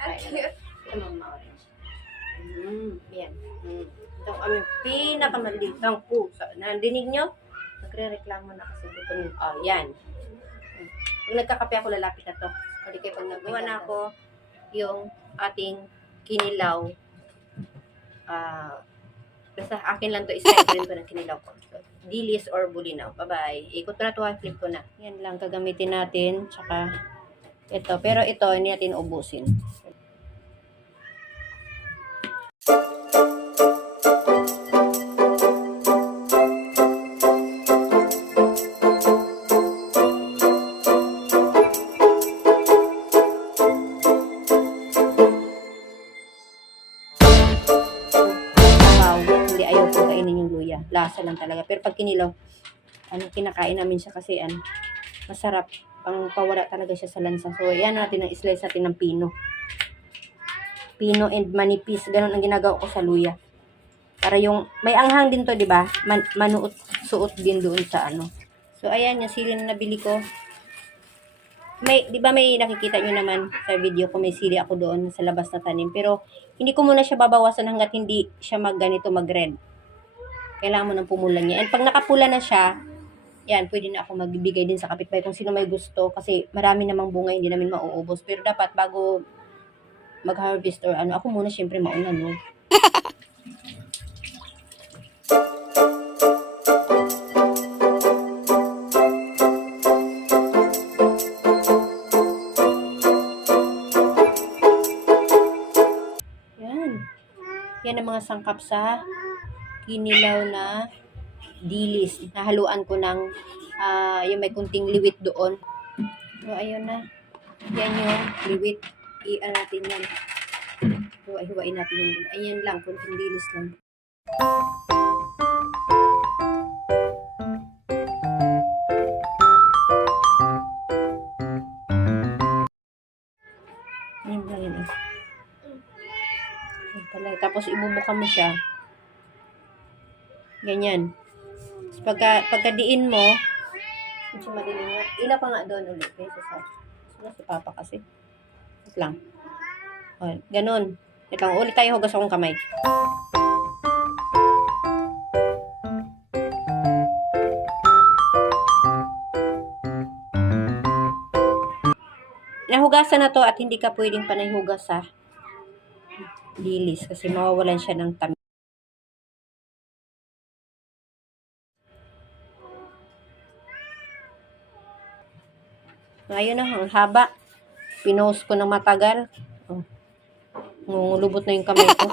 Cute. Ito mga orange. Yan. Ito ang aming pinakamalitang pusa. Nandinig nyo? Nagre-reklamo na kasi gutom. Oh, yan. Pag nagkakape ako, lalapit na to. O di kayo pag nagawa na ako yung ating kinilaw. Basta akin lang to, isa-rin ko ng kinilaw ko. So, dilis or bulinaw. Bye-bye. Ikot ko na to, flip ko na. Yan lang gagamitin natin. Tsaka ito. Pero ito, hindi natin ubusin. Lasa lang talaga. Pero pag kinilaw, kinakain namin siya kasi masarap. Pang pawala talaga siya sa lansa. So, yan natin ang slice natin ng pino. Pino and manipis. Ganon ang ginagawa ko sa luya. Para yung, may anghang din to, di ba? Manuot, suot din doon sa So, ayan, yung sili na nabili ko. Di ba may nakikita nyo naman sa video ko, may sili ako doon sa labas na tanim. Pero, hindi ko muna siya babawasan hanggat hindi siya ganito mag-red. Kailangan mo nang pumulan niya. And pag nakapula na siya, yan, pwede na ako magbibigay din sa kapitbahay kung sino may gusto. Kasi marami namang bunga, hindi namin mauubos. Pero dapat bago mag-harvest or ako muna syempre mauna, no? Yan. Yan ang mga sangkap sa kinilaw na dilis. Nahaluan ko ng yung may kunting liwit doon. So, ayun na. Yan yung liwit. Iyan natin yan. Hiwain natin yan. Ayan lang. Kunting dilis lang. Ayan lang yan. Tapos ibubuka mo siya. Ganyan. Pagkadiin mo, medyo madilim nga. Ila pa nga doon ulit. Si Papa kasi. Wait lang. O, ganun. Wait lang. Ulit tayo, hugas akong kamay. Nahugasan na to at hindi ka pwedeng panayhugas sa dilis kasi mawawalan siya ng tamis. Ngayon na, ang haba. Pinost ko ng matagal. Oh. Ngulubot na yung kamay ko.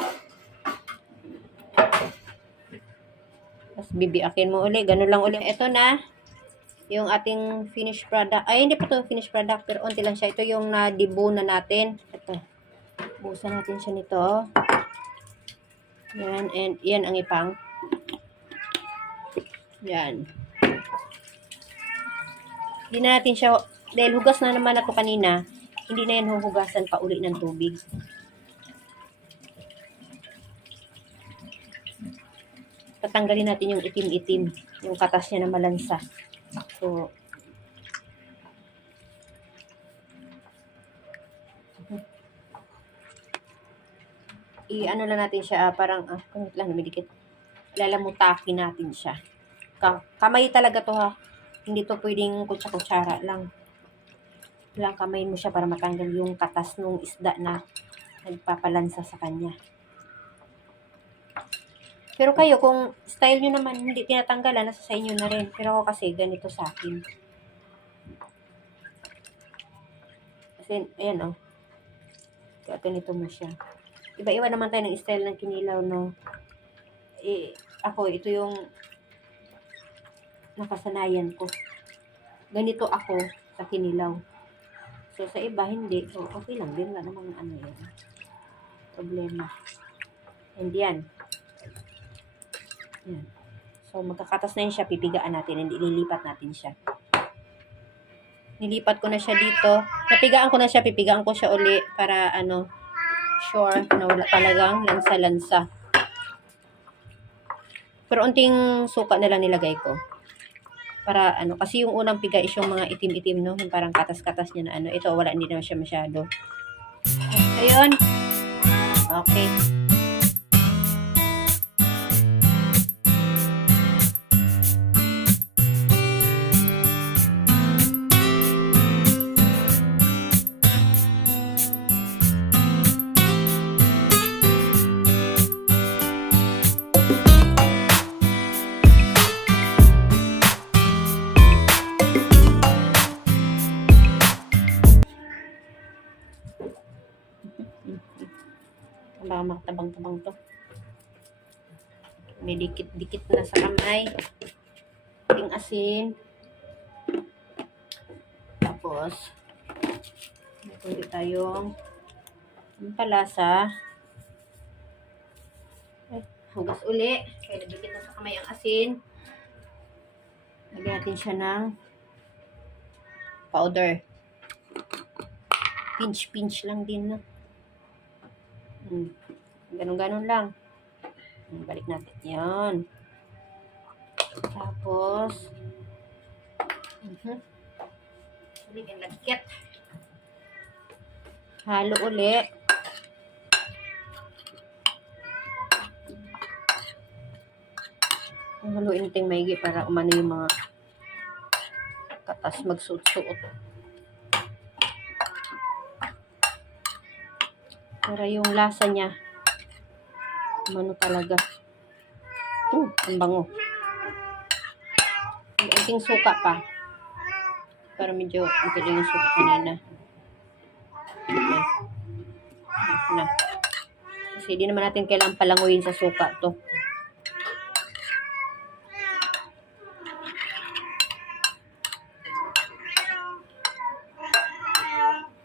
Tapos bibiakin mo uli. Ganun lang uli. Ito na. Yung ating finished product. Ay, hindi pa to finished product. Pero onti lang siya. Ito yung na-debo na natin. Ito. Busan natin siya nito. Yan. And yan ang ipang. Yan. Hindi na natin siya, dahil hugas na naman na to kanina, hindi na yan huhugasan pa uli ng tubig. Tatanggalin natin yung itim-itim, yung katas niya na malansa. So, i-ano lang natin siya, parang, kumit lang, namidikit. Lalamutakin natin siya. Kamay talaga to ha. Hindi to pwedeng kutsa-kutsara lang. Lang kamayin mo siya para matanggal yung katas ng isda na nagpapalansa sa kanya. Pero kayo, kung style nyo naman hindi tinatanggalan, nasa sa inyo na rin. Pero ako kasi, ganito sa akin. Kasi, ayan Kaya ganito mo siya. Iba-iba naman tayo ng style ng kinilaw, no? Ako, ito yung nakasanayan ko. Ganito ako sa kinilaw. So, sa iba, hindi. So, okay lang din. Wala namang yan. Problema. And yan. Yan. So, magkakatas na yun siya. Pipigaan natin. And ililipat natin siya. Nilipat ko na siya dito. Napigaan ko na siya. Pipigaan ko siya uli para, sure na wala talagang lansa-lansa. Pero unting suka na lang nilagay ko. Para kasi yung unang piga is yung mga itim-itim, no? Yung parang katas-katas niya na ito, wala, hindi naman siya masyado. Ayun. Okay. Baka makatabang-tabang to. May dikit-dikit na sa kamay. Ting asin. Tapos, may pwede tayong palasa. Ay, hugas uli. Kaya dikit na sa kamay ang asin. Lagyan natin siya ng powder. Pinch lang din, no? Ganon-ganon lang. Balik natin. Yan. Tapos, ulit yung lagkit. Halo uli. Haluin natin maigi para umano yung mga katas magsuot-suot. Para yung lasa niya umano talaga. Ang bango. Ang ating suka pa. Para medyo ang piling yung suka kanina. Okay. Na. Kasi di naman natin kailangan palanguyin sa suka to.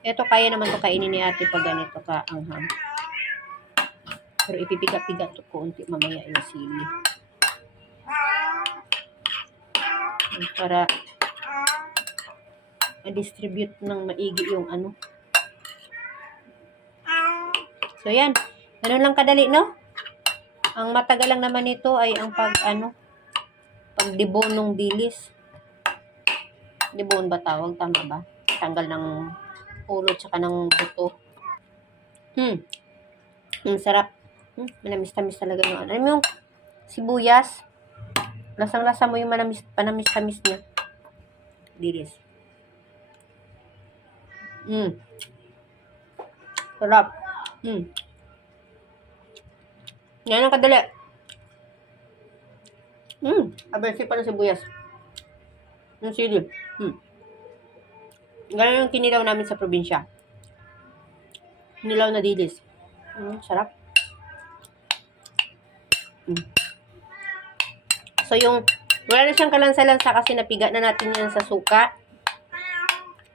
Ito kaya naman to kainin ni ate pag ganito ka anghang. Pero ipipiga-piga to konti mamaya yung sili. Para ma-distribute ng maigi yung ano. So yan. Ganun lang kadali, no? Ang matagal lang naman ito ay ang pagdibon ng dilis. Dibon ba tawag? Tama ba? Tanggal ng ulo tsaka ng buto. Ang sarap. Manamis-tamis talaga yung ano. Alam mo yung sibuyas? Lasang-lasa mo yung panamis-tamis niya. Dilis. Sarap. Yan ang kadali. Abensi pa ng sibuyas. Yung sili. Ganun yung kinilaw namin sa probinsya. Kinilaw na dilis. Sarap. So yung wala na siyang kalansa-lansa kasi napiga na natin yan sa suka.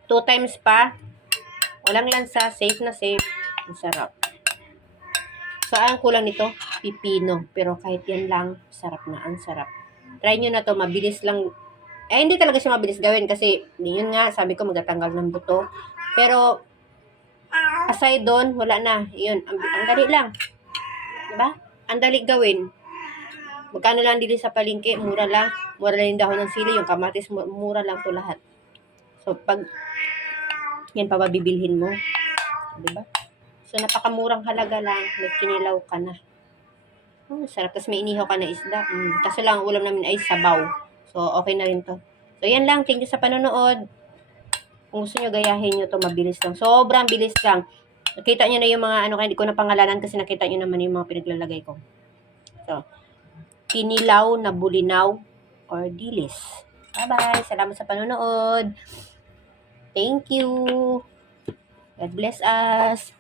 2 times pa. Walang lansa. Safe na safe. Ang sarap. So, ang kulang nito, pipino. Pero kahit yan lang, sarap na. Ang sarap. Try nyo na to. Mabilis lang. Hindi talaga siya mabilis gawin kasi yun nga, sabi ko magtatanggal ng buto. Pero, aside doon, wala na. Yun, ang dali lang. Diba? Ang dali gawin. Magkano lang dito sa palengke, mura lang. Mura lang yung dahon ng sili, yung kamatis, mura lang to lahat. So, pag yan pa mabibilhin mo. Diba? So, napakamurang halaga lang. May kinilaw ka na. Sarap. Tapos may inihaw ka na isda. Kaso lang, ulam namin ay sabaw. So, okay na rin to. So, yan lang. Thank you sa panonood. Kung gusto nyo, gayahin nyo to. Mabilis lang. Sobrang bilis lang. Nakita nyo na yung mga hindi ko na pangalanan kasi nakita nyo naman yung mga pinaglalagay ko. So, kinilaw na bulinaw or dilis. Bye-bye. Salamat sa panonood. Thank you. God bless us.